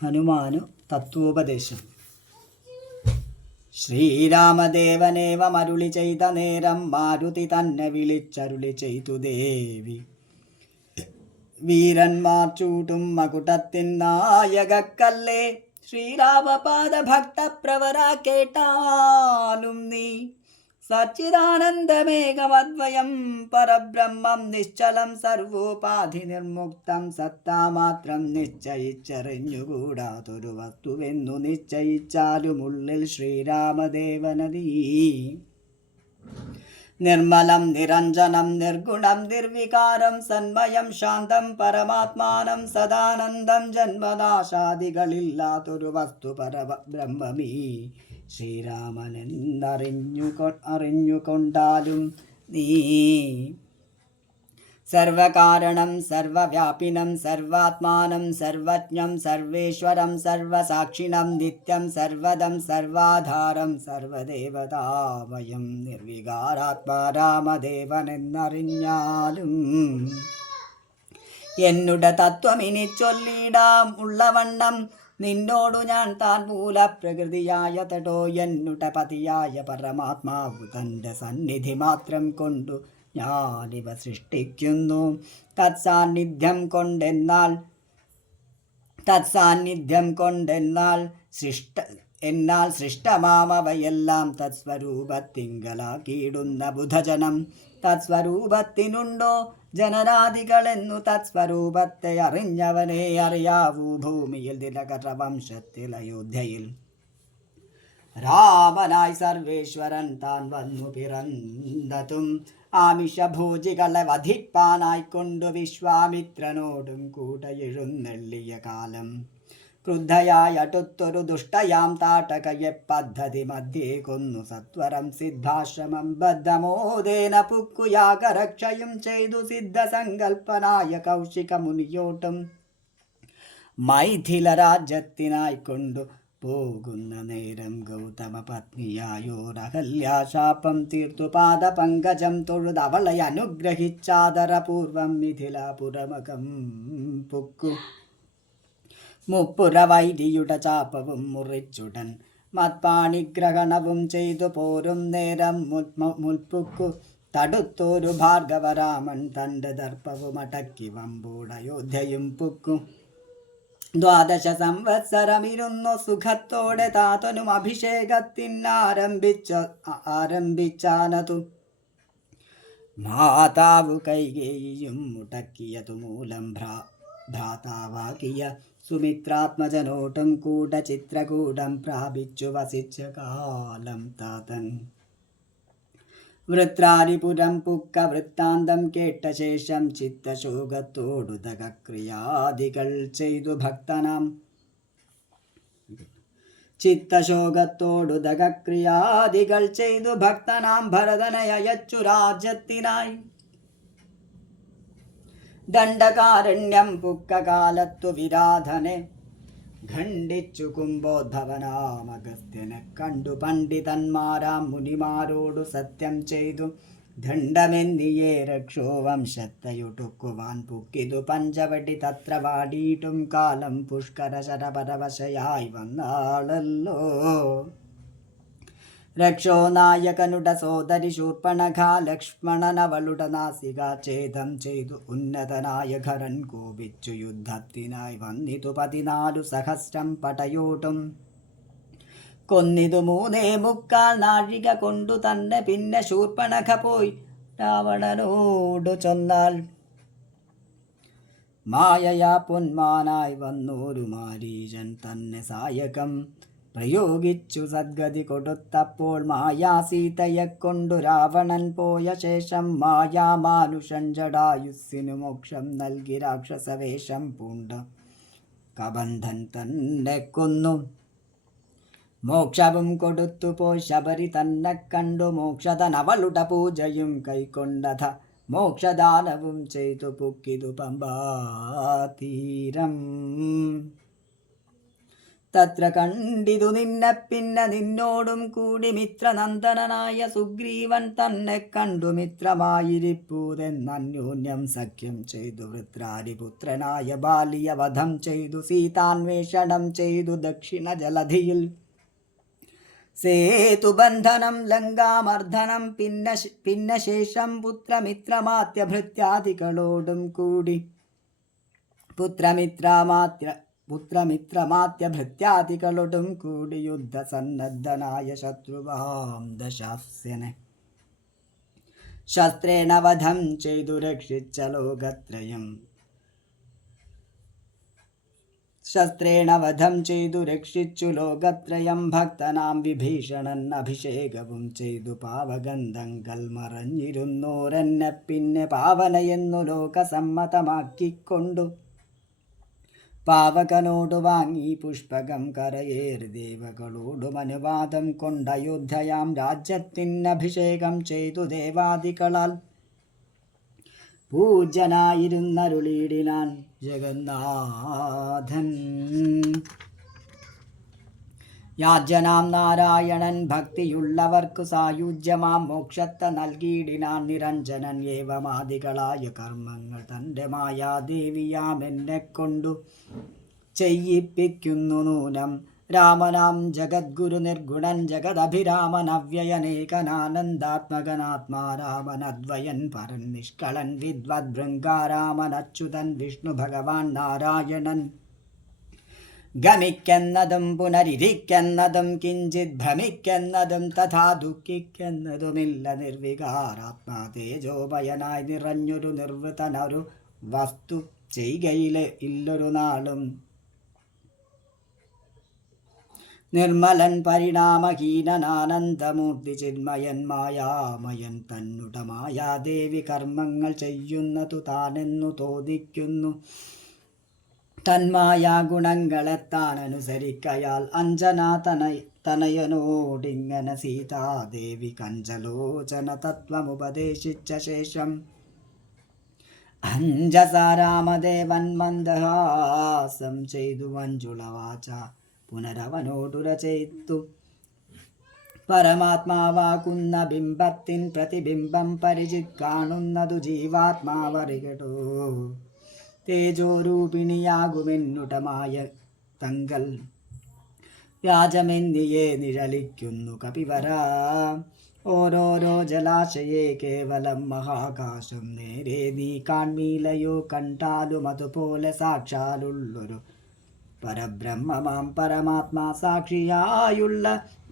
ഹനുമാനു തത്വോപദേശം. ശ്രീരാമദേവനേവ മരുളി ചെയ്ത നേരം മാരുതി തന്നെ വിളിച്ചരുളി ചെയ്തു ദേവി. വീരന്മാർ ചൂട്ടും മകുടത്തിൻ നായകക്കല്ലേ ശ്രീരാമപാദ ഭക്തപ്രവര കേട്ടാലും നീ. സച്ചിദാനന്ദമേകമദ്വയം പരബ്രഹ്മം നിശ്ചലം സർവോപാധി നിർമുക്തം സത്താമാത്രം നിശ്ചയിച്ചറിഞ്ഞുകൂടാതൊരു വസ്തുവെന്നു നിശ്ചയിച്ചാലുമുള്ളിൽ ശ്രീരാമദേവനദീ. നിർമ്മലം നിരഞ്ജനം നിർഗുണം നിർവികാരം സന്മയം ശാന്തം പരമാത്മാനം സദാനന്ദം ജന്മനാശാദികളില്ലാത്തൊരു വസ്തു പരബ്രഹ്മമീ ശ്രീരാമനെന്നറിഞ്ഞുകൊണ്ടാലും നീ. സർവകാരണം സർവവ്യാപിനം സർവാത്മാനം സർവജ്ഞം സർവേശ്വരം സർവസാക്ഷിണം നിത്യം സർവദം സർവാധാരം സർവദേവതാമയം നിർവികാരാത്മാ രാമദേവനെന്നറിഞ്ഞാലും. എന്നുടെ തത്വമിനി ചൊല്ലിടാം ഉള്ളവണ്ണം നിന്നോടു ഞാൻ താൻ മൂലപ്രകൃതിയായ തടോ എന്നുടെ പതിയായ പരമാത്മാവു തൻ്റെ സന്നിധി മാത്രം കൊണ്ടു ഞാനിവ സൃഷ്ടിക്കുന്നു. തത്സാന്നിധ്യം കൊണ്ടെന്നാൽ സൃഷ്ടമാമവയെല്ലാം തത്സ്വരൂപത്തിങ്കലാക്കിയിടുന്ന ബുധജനം. തത്സ്വരൂപത്തിനുണ്ടോ ജനനാദികളെന്നു തത്സ്വരൂപത്തെ അറിഞ്ഞവനെ അറിയാവൂ ഭൂമിയിൽ ദിനകര വംശത്തിൽ അയോധ്യയിൽ. രാമനായി സർവേശ്വരൻ താൻ വന്നു പിറന്നതും ആമിഷഭോജികളെ വധിപ്പാനായിക്കൊണ്ടു വിശ്വാമിത്രനോടും കൂടെ എഴുന്നള്ളിയ കാലം. ക്രുദ്ധയായടുത്തൊരു ദുഷ്ടയാം താടകയെ പദ്ധതി മധ്യേ കൊന്നു സത്വരം സിദ്ധാശ്രമം ബദ്ധമോദേന പുക്കുയാഗരക്ഷയും ചെയ്തു സിദ്ധസങ്കൽപ്പനായ കൗശിക മുനിയോട്ടും മൈഥില രാജ്യത്തിനായിക്കൊണ്ടു പോകുന്ന നേരം ഗൗതമ പത്നിയായോരഹല്യാശാപം തീർത്തു പാദപങ്കജം തൊഴുതവളെ അനുഗ്രഹിച്ചാദരപൂർവം മിഥിലാപുരമകം പുക്കു. മുപ്പുരവൈരിയുടെ ചാപവും മുറിച്ചുടൻ മത്പാണിഗ്രഹണവും ചെയ്തു പോരും നേരം മുൽപ്പുക്കു തടുത്തോരു ഭാർഗവരാമൻ തൻ്റെ ദർപ്പവും അടക്കി വമ്പോടയോധ്യയും പുക്കു. 12 സംവത്സരമിരുന്നു സുഖത്തോടെ താതനും അഭിഷേകത്തിനാരംഭിച്ചാനതു മാതാവു കൈകേയിയും മുടക്കിയതു മൂലം ഭ്രാതാവാകിയ സുമിത്രാത്മജനോട്ടും കൂട ചിത്രകൂടം പ്രാപിച്ചു വസിച്ച കാലം താതൻ. വൃത്രാരിപുരം പുക്ക വൃത്താന്തം കേട്ട ശേഷം ചിത്തശോകത്തോടു ദഗക്രിയാദികൾ ചെയ്തു ഭക്തനാം ഭരതനയച്ചു രാജ്യത്തിനായി. ദണ്ഡകാരണ്യം പുക്ക കാലത്തു വിരാധനെ ഖണ്ഡിച്ചു കുംഭോദ്ഭവനാമഗസ്ത്യനെ കണ്ടു പണ്ഡിതന്മാരാം മുനിമാരോടു സത്യം ചെയ്തു ദണ്ഡമെന്നിയേ രക്ഷോ വംശത്തെയൊടുക്കുവാൻ പുക്കിതു പഞ്ചവടി തത്ര വാടിയിട്ടും കാലം പുഷ്കര ശരപരവശയായി വന്നാളല്ലോ. രക്ഷോ നായകനുട സോദരി ശൂർപ്പണഖ ലക്ഷ്മണനവളുടെ നാസിക ഛേദം ചെയ്തു ഉന്നതനായ ഖരൻ കോപിച്ചു യുദ്ധത്തിനായി വന്നിതു 14 സഹസ്രം പടയോട്ടും കൊന്നിതു 3.25 നാഴിക കൊണ്ടു തന്നെ. പിന്നെ ശൂർപ്പണഖ പോയി രാവണനോടു ചൊന്നാൽ മായയാ പൊന്മാനായി വന്നോരു മാരീചൻ തന്നെ സായകം പ്രയോഗിച്ചു സദ്ഗതി കൊടുത്തപ്പോൾ മായാസീതയെ കൊണ്ടു രാവണൻ പോയ ശേഷം മായാമാനുഷൻ ജടായുസ്സിനു മോക്ഷം നൽകി രാക്ഷസവേഷം പൂണ്ട കബന്ധൻ തന്നെ കൊന്നു. മോക്ഷവും കൊടുത്തു പോയി ശബരി തന്നെ കണ്ടു മോക്ഷധനവളുടെ പൂജയും കൈക്കൊണ്ടത മോക്ഷദാനവും ചെയ്തു പുക്കിതു പമ്പാതീരം. തത്ര കണ്ടിതു നിന്നെ പിന്നെ നിന്നോടും കൂടി മിത്രനന്ദനായ സുഗ്രീവൻ തന്നെ കണ്ടു മിത്രമായിരിപ്പൂതെന്നന്യോന്യം സഖ്യം ചെയ്തു. വൃത്രാരിപുത്രനായ ബാലിയ വധം ചെയ്തു. സീതാന്വേഷണം ചെയ്തു ദക്ഷിണ ജലധിയിൽ. സേതുബന്ധനം ലങ്കാമർദ്ദനം പിന്നെ ശേഷം പുത്രമിത്രമാത്യഭൃത്യാദികളോടും കൂടി പുത്രമിത്രമാത്യഭൃത്യാദികളോടും കൂടി യുദ്ധസന്നദ്ധനായ ശത്രുവാം ദശാസ്യനെ ശസ്ത്രേണ വധം ചെയ്തു രക്ഷിച്ച ലോകത്രയം. ശസ്ത്രേണ വധം ചെയ്തു രക്ഷിച്ചു ലോകത്രയം. ഭക്തനാം വിഭീഷണൻ അഭിഷേകവും ചെയ്തു. പാവഗന്ധങ്ങൾ മറഞ്ഞിരുന്നോരെന്നെ പിന്നെ പാവനയെന്നു ലോകസമ്മതമാക്കിക്കൊണ്ടു. പാവകനോടു വാങ്ങി പുഷ്പകം കരയേറി ദേവകളോടും അനുവാദം കൊണ്ടയോധ്യയാം രാജ്യത്തിനഭിഷേകം ചെയ്തു. ദേവാദികളാൽ പൂജ്യനായിരുന്നരുളിയിടിനാൻ ജഗന്നാഥൻ. യാജ്യനാം നാരായണൻ ഭക്തിയുള്ളവർക്കു സായുജ്യമാം മോക്ഷത്തെ നൽകിയിടിനാൻ നിരഞ്ജനൻ. ഏവമാദികളായ കർമ്മങ്ങൾ തൻ്റെ മായാദേവിയാം എന്നെ കൊണ്ടു ചെയ്യിപ്പിക്കുന്നു നൂനം. രാമനാം ജഗദ്ഗുരു നിർഗുണൻ ജഗദഭിരാമൻ അവ്യയനേകനാനന്ദാത്മകനാത്മാരാമൻ അദ്വയൻ പരൻ നിഷ്കളൻ വിദ്വത് ഭൃംഗാരാമൻ അച്യുതൻ വിഷ്ണു ഭഗവാൻ നാരായണൻ. ഗമിക്കെന്നതും പുനരിരിക്കെന്നതും കിഞ്ചിത് ഭ്രമിക്കെന്നതും തഥാ ദുഃഖിക്കെന്നതുമില്ല. നിർവികാരാത്മാ തേജോമയനായി നിറഞ്ഞൊരു നിർവൃതനൊരു വസ്തു ചെയ്കയിലെ ഇല്ലൊരു നാളും. നിർമ്മലൻ പരിണാമഹീനനാനന്ദമൂർത്തി ചിന്മയൻ മായാമയൻ തന്നുട മായാദേവി കർമ്മങ്ങൾ ചെയ്യുന്നതു താനെന്നു തോന്നിക്കുന്നു. തന്മായ ഗുണങ്ങളെ താൻ അനുസരിക്കയാൽ അഞ്ജനാ തനയനോടിങ്ങനെ സീതാദേവി കഞ്ചലോചന തത്വമുപദേശിച്ച ശേഷം അഞ്ജസാരാമദേവൻ മന്ദഹാസം ചെയ്തു മഞ്ജുളവാച പുനരവനോടുര ചെയ്തു. പരമാത്മാവാകുന്ന ബിംബത്തിൻ പ്രതിബിംബം പരിചിത് കാണുന്നതു ജീവാത്മാവറികടോ. തേജോരൂപിണിയാകുമെന്നുടമായ തങ്കൽ വ്യാജമെന്നിയെ നിഴലിക്കുന്നു കപിവര. ഓരോരോ ജലാശയെ കേവലം മഹാകാശം നേരെ നീ കാൺമീലയോ. കണ്ടാലും അതുപോലെ സാക്ഷാലുള്ളൊരു പരബ്രഹ്മമാം പരമാത്മാ സാക്ഷിയായുള്ള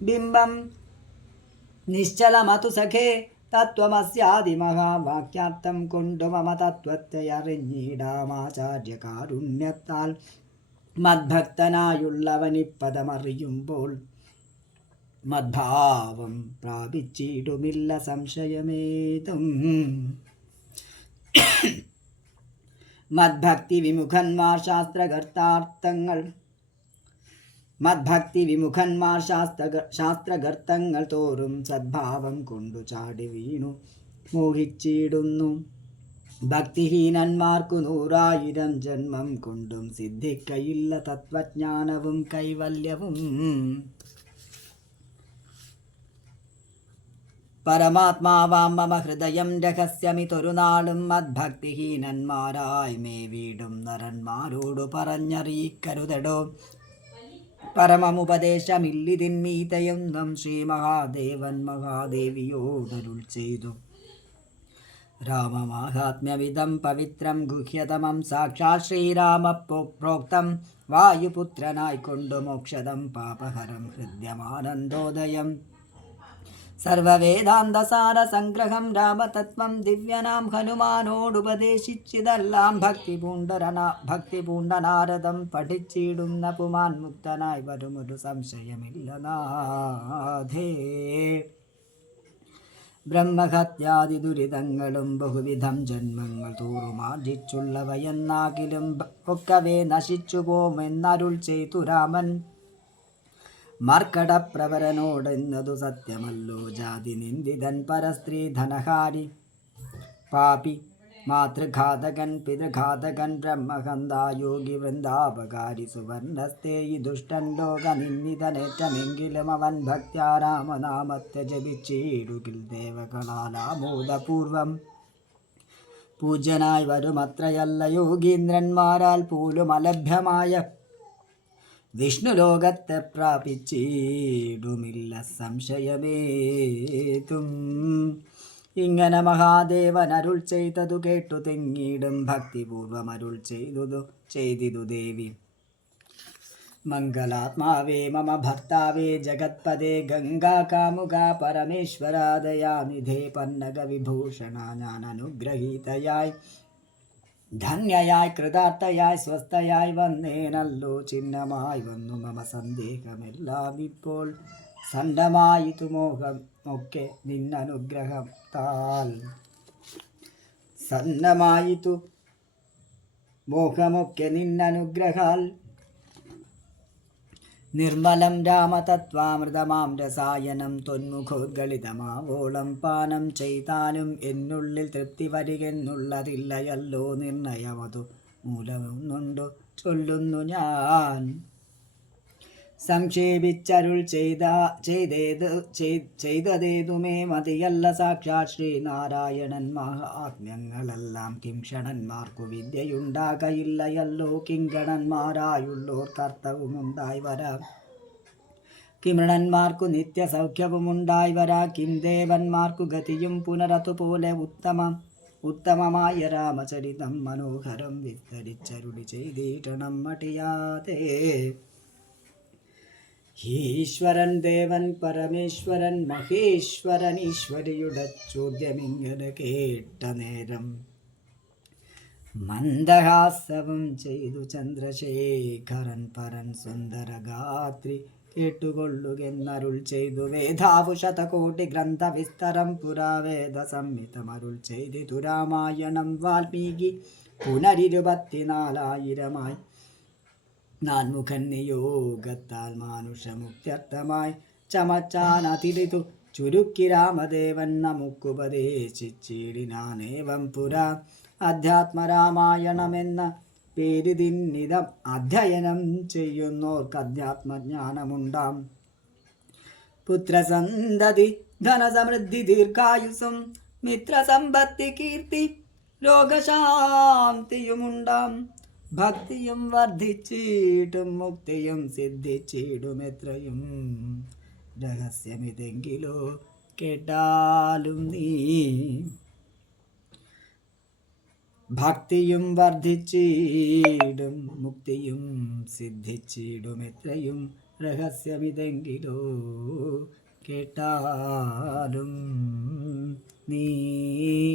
ബിംബം നിശ്ചലമതു സഖേ. തത്വമസ്യാദിമഹാവാക്യാർത്ഥം കൊണ്ടു മമ തത്വത്തെ അറിഞ്ഞിടാമാചാര്യകാരുണ്യത്താൽ. മദ്ഭക്തനായുള്ളവനിപ്പദമറിയുമ്പോൾ മദ്ഭാവം പ്രാപിച്ചിടുമില്ല സംശയമേതും. മദ്ഭക്തി വിമുഖന്മാർ ശാസ്ത്രകർത്താർത്ഥങ്ങൾ ശാസ്ത്രഗർത്തങ്ങൾ തോറും സദ്ഭാവം കൊണ്ടു ചാടി വീണു മോഹിച്ചിടുന്നു. ഭക്തിഹീനന്മാർക്കു 100,000 ജന്മം കൊണ്ടും സിദ്ധിക്കയില്ല തത്വജ്ഞാനവും കൈവല്യവും. പരമാത്മാവാം മമ ഹൃദയം രഹസ്യമിതൊരു നാളും മദ്ഭക്തിഹീനന്മാരായി മേ വീടും നരന്മാരോടു പറഞ്ഞറിയിക്കരുതടോ. പരമമുപദേശമില്ലിതിന്മീതയൊന്നും ശ്രീ മഹാദേവൻ മഹാദേവിയോടരുൾ ചെയ്തു. രാമമാഹാത്മ്യവിധം പവിത്രം ഗുഹ്യതമം സാക്ഷാത് ശ്രീരാമ പ്രോക്തം. വായുപുത്രനായിക്കൊണ്ടു മോക്ഷദം പാപഹരം ഹൃദ്യമാനന്ദോദയം. സർവവേദാന്തസാര സംഗ്രഹം രാമതത്വം ദിവ്യനാം ഹനുമാനോടുപദേശിച്ചിതെല്ലാം. ഭക്തി പൂണ്ടനാരദം പഠിച്ചിടുന്ന പുമാൻ മുക്തനായി വരുമൊരു സംശയമില്ല നാഥേ. ബ്രഹ്മഹത്യാദി ദുരിതങ്ങളും ബഹുവിധം ജന്മങ്ങൾ തോറുമാർജിച്ചുള്ളവയെന്നാകിലും ഒക്കവേ നശിച്ചു പോമെന്നരുൾ ചെയ്തു രാമൻ. മർക്കടപ്രവരനോടെന്നതു സത്യമല്ലോ. ജാതി നിന്ദിതൻ പരസ്ത്രീ ധനഹാരി പാപി മാതൃഘാതകൻ പിതൃഘാതകൻ ബ്രഹ്മഹന്താ യോഗി വൃന്ദാപകാരി സുവർണസ്തേ ഈ ദുഷ്ടൻ ലോകനിന്ദിതനേറ്റമെങ്കിലും അവൻ ഭക്ത്യാ രാമനാമത്തെ ജപിച്ചിടുകിൽ ദേവകളാലാമോദപൂർവം പൂജ്യനായി വരുമത്രയല്ല യോഗീന്ദ്രന്മാരാൽ പോലും അലഭ്യമായ വിഷ്ണു ലോകത്തെ പ്രാപിച്ചിടുമില്ല സംശയമേതും. ഇങ്ങനെ മഹാദേവൻ അരുൾ ചെയ്തതു കേട്ടു തെങ്ങിടും ഭക്തിപൂർവം അരുൾ ചെയ്തിതു ദേവി. മംഗളാത്മാവേ മമ ഭർത്താവേ ജഗത്പദേ ഗംഗാകാമുക പരമേശ്വരാദയാനിധേ പന്നഗ വിഭൂഷണ ഞാൻ അനുഗ്രഹീതയായി ധന്യയായി കൃതാർത്ഥയായി സ്വസ്ഥയായി വന്നേനല്ലോ ചിഹ്നമായി വന്നു മമ സന്ദേഹമെല്ലാം ഇപ്പോൾ സണ്ഡമായിതു മോഹമൊക്കെ നിന്നനുഗ്രഹത്താൽ സന്നമായിതു മോഹമൊക്കെ നിന്നനുഗ്രഹാൽ നിർമ്മലം രാമതത്വാമൃതമാം രസായനം തൊന്മുഖോദ്ഗളിതമാവോളം പാനം ചെയ്താലും എന്നുള്ളിൽ തൃപ്തി വരികെന്നുള്ളതില്ലയല്ലോ നിർണയമതു മൂലമൊന്നുണ്ടു ചൊല്ലുന്നു ഞാൻ. സംക്ഷേപിച്ചരുൾ ചെയ്തതേതുമേ മതിയല്ല സാക്ഷാത് ശ്രീനാരായണൻ മഹാത്മ്യങ്ങളെല്ലാം കിംക്ഷണന്മാർക്കു വിദ്യയുണ്ടാകയില്ലയല്ലോ കിങ്കണന്മാരായുള്ളോർ കർത്തവുമുണ്ടായി വരാം കിമൃണന്മാർക്കു നിത്യസൗഖ്യവുമുണ്ടായി വരാം കിം ദേവന്മാർക്കു ഗതിയും പുനരതുപോലെ ഉത്തമമായ രാമചരിതം മനോഹരം വിസ്തരിച്ചരുളി ചെയ്തിടണം മടിയാതെ. ഈശ്വരൻ ദേവൻ പരമേശ്വരൻ മഹേശ്വരൻ ഈശ്വരിയുടെ ചോദ്യമിങ്ങനെ കേട്ട നേരം മന്ദഹാസവും ചെയ്തു ചന്ദ്രശേഖരൻ പരൻ സുന്ദരഗാത്രി കേട്ടുകൊള്ളുകെന്നരുൾ ചെയ്തു വേദാഭുശതകോടി ഗ്രന്ഥവിസ്തരം പുരാവേദ സംഹിതമരുൾ ചെയ്തിതു രാമായണം വാൽമീകി പുനരിരുപത്തിനാലായിരമായി നാൻമുഖൻ നിയോഗത്താൽ മാനുഷമുക്ത്യർത്ഥമായി ചമച്ചാനതിരിതു ചുരുക്കി രാമദേവൻ നമുക്കുപദേശിച്ചിടിനാനേവം പുരാ അധ്യാത്മരാമായണമെന്ന പേരിതിന്നിതം അധ്യയനം ചെയ്യുന്നോർക്ക് അധ്യാത്മജ്ഞാനമുണ്ടാം. പുത്രസന്തതി ധനസമൃദ്ധി ദീർഘായുസും മിത്രസമ്പത്തി കീർത്തി രോഗശാന്തിയുമുണ്ടാം. ഭക്തിയും വർദ്ധിച്ചിടും മുക്തിയും സിദ്ധിച്ചിടും എത്രയും രഹസ്യമിതെങ്കിലോ കേട്ടാലും നീ. ഭക്തിയും വർദ്ധിച്ചിടും മുക്തിയും സിദ്ധിച്ചിടും എത്രയും രഹസ്യമിതെങ്കിലോ കേട്ടാലും നീ.